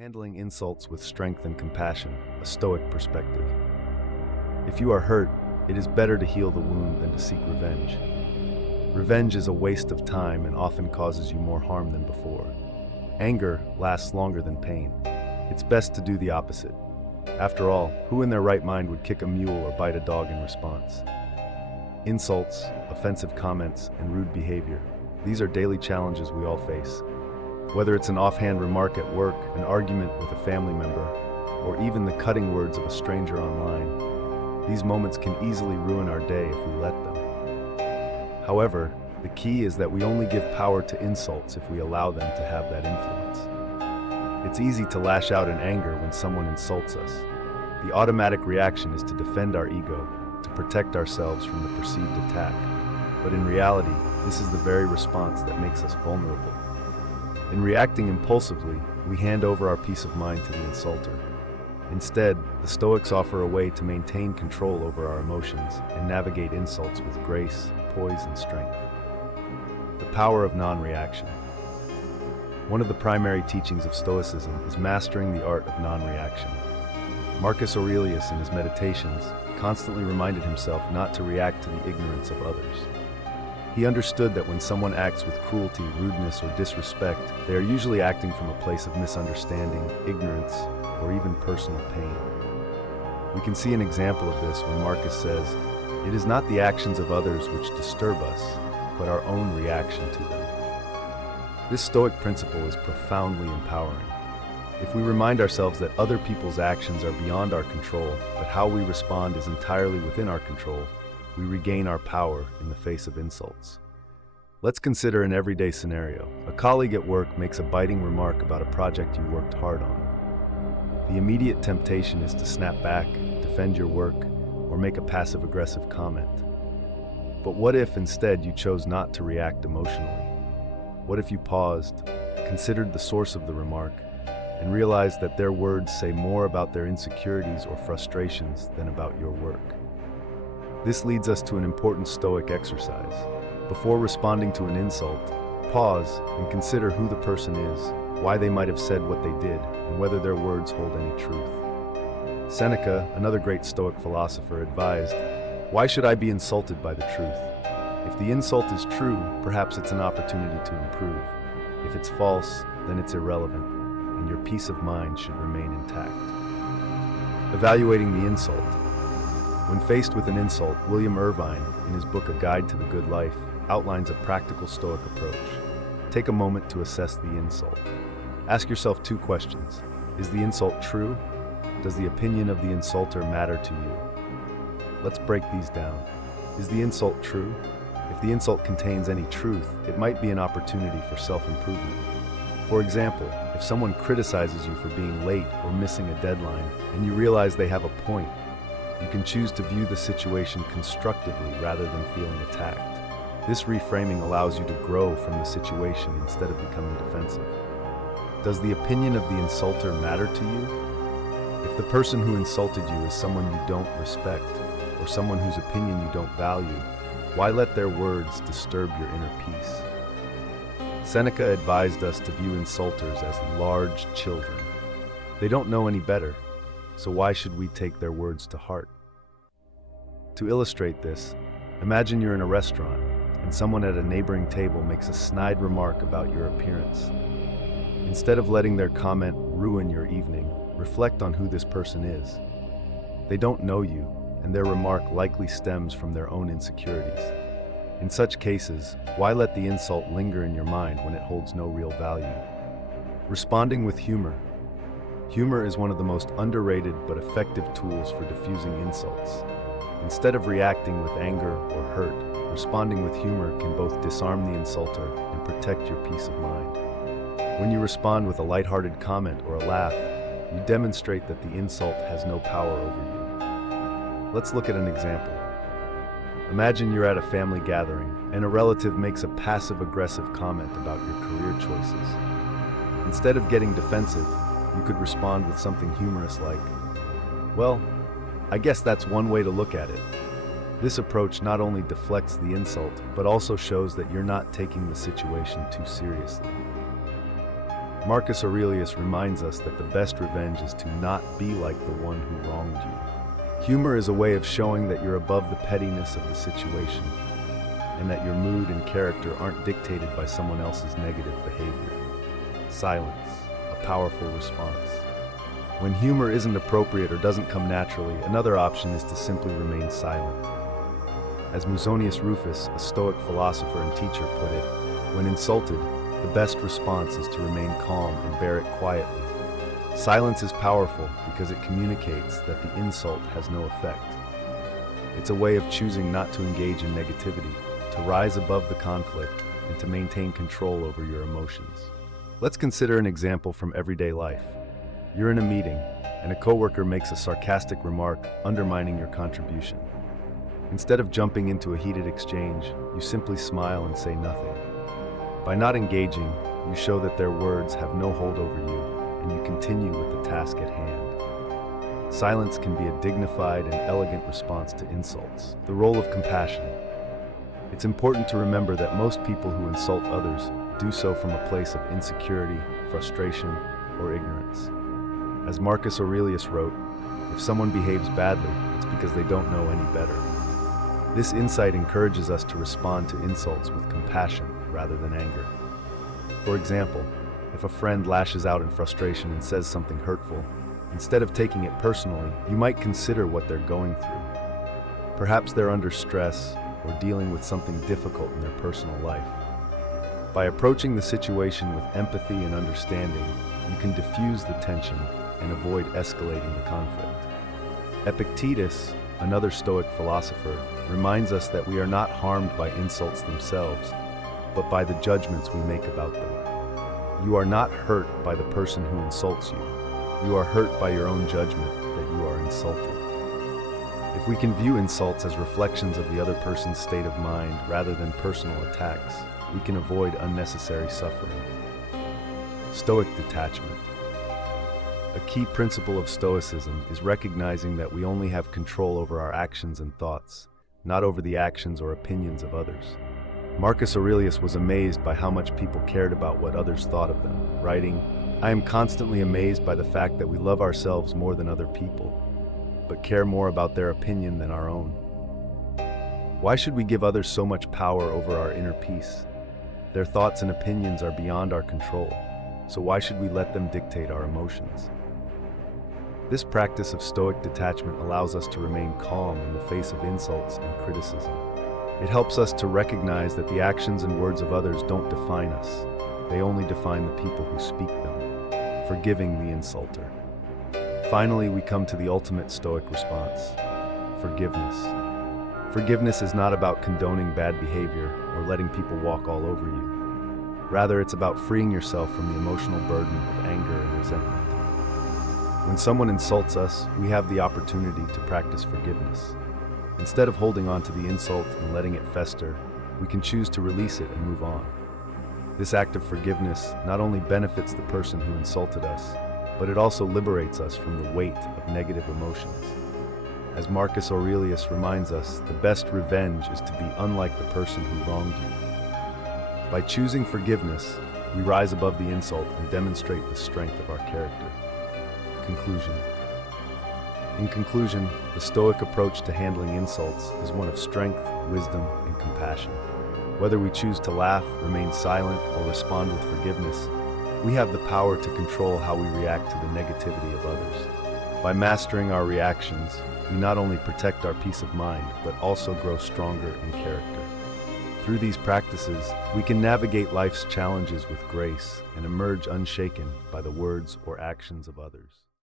Handling insults with strength and compassion, a Stoic perspective. If you are hurt, it is better to heal the wound than to seek revenge. Revenge is a waste of time and often causes you more harm than before. Anger lasts longer than pain. It's best to do the opposite. After all, who in their right mind would kick a mule or bite a dog in response? Insults, offensive comments, and rude behavior. These are daily challenges we all face. Whether it's an offhand remark at work, an argument with a family member, or even the cutting words of a stranger online, these moments can easily ruin our day if we let them. However, the key is that we only give power to insults if we allow them to have that influence. It's easy to lash out in anger when someone insults us. The automatic reaction is to defend our ego, to protect ourselves from the perceived attack. But in reality, this is the very response that makes us vulnerable. In reacting impulsively, we hand over our peace of mind to the insulter. Instead, the Stoics offer a way to maintain control over our emotions and navigate insults with grace, poise, and strength. The power of non-reaction. One of the primary teachings of Stoicism is mastering the art of non-reaction. Marcus Aurelius, in his Meditations, constantly reminded himself not to react to the ignorance of others. He understood that when someone acts with cruelty, rudeness, or disrespect, they are usually acting from a place of misunderstanding, ignorance, or even personal pain. We can see an example of this when Marcus says, "It is not the actions of others which disturb us, but our own reaction to them." This Stoic principle is profoundly empowering. If we remind ourselves that other people's actions are beyond our control, but how we respond is entirely within our control, we regain our power in the face of insults. Let's consider an everyday scenario. A colleague at work makes a biting remark about a project you worked hard on. The immediate temptation is to snap back, defend your work, or make a passive-aggressive comment. But what if instead you chose not to react emotionally? What if you paused, considered the source of the remark, and realized that their words say more about their insecurities or frustrations than about your work? This leads us to an important Stoic exercise. Before responding to an insult, pause and consider who the person is, why they might have said what they did, and whether their words hold any truth. Seneca, another great Stoic philosopher, advised, "Why should I be insulted by the truth? If the insult is true, perhaps it's an opportunity to improve. If it's false, then it's irrelevant, and your peace of mind should remain intact." Evaluating the insult. When faced with an insult, William Irvine, in his book A Guide to the Good Life, outlines a practical Stoic approach. Take a moment to assess the insult. Ask yourself two questions. Is the insult true? Does the opinion of the insulter matter to you? Let's break these down. Is the insult true? If the insult contains any truth, it might be an opportunity for self-improvement. For example, if someone criticizes you for being late or missing a deadline, and you realize they have a point, you can choose to view the situation constructively rather than feeling attacked. This reframing allows you to grow from the situation instead of becoming defensive. Does the opinion of the insulter matter to you? If the person who insulted you is someone you don't respect, or someone whose opinion you don't value, why let their words disturb your inner peace? Seneca advised us to view insulters as large children. They don't know any better, so why should we take their words to heart? To illustrate this, imagine you're in a restaurant and someone at a neighboring table makes a snide remark about your appearance. Instead of letting their comment ruin your evening, reflect on who this person is. They don't know you, and their remark likely stems from their own insecurities. In such cases, why let the insult linger in your mind when it holds no real value? Responding with humor. Humor is one of the most underrated but effective tools for diffusing insults. Instead of reacting with anger or hurt, responding with humor can both disarm the insulter and protect your peace of mind. When you respond with a lighthearted comment or a laugh, you demonstrate that the insult has no power over you. Let's look at an example. Imagine you're at a family gathering and a relative makes a passive-aggressive comment about your career choices. Instead of getting defensive, you could respond with something humorous like, "Well, I guess that's one way to look at it." This approach not only deflects the insult, but also shows that you're not taking the situation too seriously. Marcus Aurelius reminds us that the best revenge is to not be like the one who wronged you. Humor is a way of showing that you're above the pettiness of the situation, and that your mood and character aren't dictated by someone else's negative behavior. Silence, a powerful response. When humor isn't appropriate or doesn't come naturally, another option is to simply remain silent. As Musonius Rufus, a Stoic philosopher and teacher, put it, when insulted, the best response is to remain calm and bear it quietly. Silence is powerful because it communicates that the insult has no effect. It's a way of choosing not to engage in negativity, to rise above the conflict, and to maintain control over your emotions. Let's consider an example from everyday life. You're in a meeting, and a coworker makes a sarcastic remark undermining your contribution. Instead of jumping into a heated exchange, you simply smile and say nothing. By not engaging, you show that their words have no hold over you, and you continue with the task at hand. Silence can be a dignified and elegant response to insults. The role of compassion. It's important to remember that most people who insult others do so from a place of insecurity, frustration, or ignorance. As Marcus Aurelius wrote, if someone behaves badly, it's because they don't know any better. This insight encourages us to respond to insults with compassion rather than anger. For example, if a friend lashes out in frustration and says something hurtful, instead of taking it personally, you might consider what they're going through. Perhaps they're under stress or dealing with something difficult in their personal life. By approaching the situation with empathy and understanding, you can diffuse the tension and avoid escalating the conflict. Epictetus, another Stoic philosopher, reminds us that we are not harmed by insults themselves, but by the judgments we make about them. You are not hurt by the person who insults you. You are hurt by your own judgment that you are insulted. If we can view insults as reflections of the other person's state of mind rather than personal attacks, we can avoid unnecessary suffering. Stoic detachment. A key principle of Stoicism is recognizing that we only have control over our actions and thoughts, not over the actions or opinions of others. Marcus Aurelius was amazed by how much people cared about what others thought of them, writing, "I am constantly amazed by the fact that we love ourselves more than other people, but care more about their opinion than our own. Why should we give others so much power over our inner peace? Their thoughts and opinions are beyond our control, so why should we let them dictate our emotions?" This practice of Stoic detachment allows us to remain calm in the face of insults and criticism. It helps us to recognize that the actions and words of others don't define us. They only define the people who speak them, forgiving the insulter. Finally, we come to the ultimate Stoic response: forgiveness. Forgiveness is not about condoning bad behavior or letting people walk all over you. Rather, it's about freeing yourself from the emotional burden of anger and resentment. When someone insults us, we have the opportunity to practice forgiveness. Instead of holding on to the insult and letting it fester, we can choose to release it and move on. This act of forgiveness not only benefits the person who insulted us, but it also liberates us from the weight of negative emotions. As Marcus Aurelius reminds us, the best revenge is to be unlike the person who wronged you. By choosing forgiveness, we rise above the insult and demonstrate the strength of our character. Conclusion. In conclusion, the Stoic approach to handling insults is one of strength, wisdom, and compassion. Whether we choose to laugh, remain silent, or respond with forgiveness, we have the power to control how we react to the negativity of others. By mastering our reactions, we not only protect our peace of mind, but also grow stronger in character. Through these practices, we can navigate life's challenges with grace and emerge unshaken by the words or actions of others.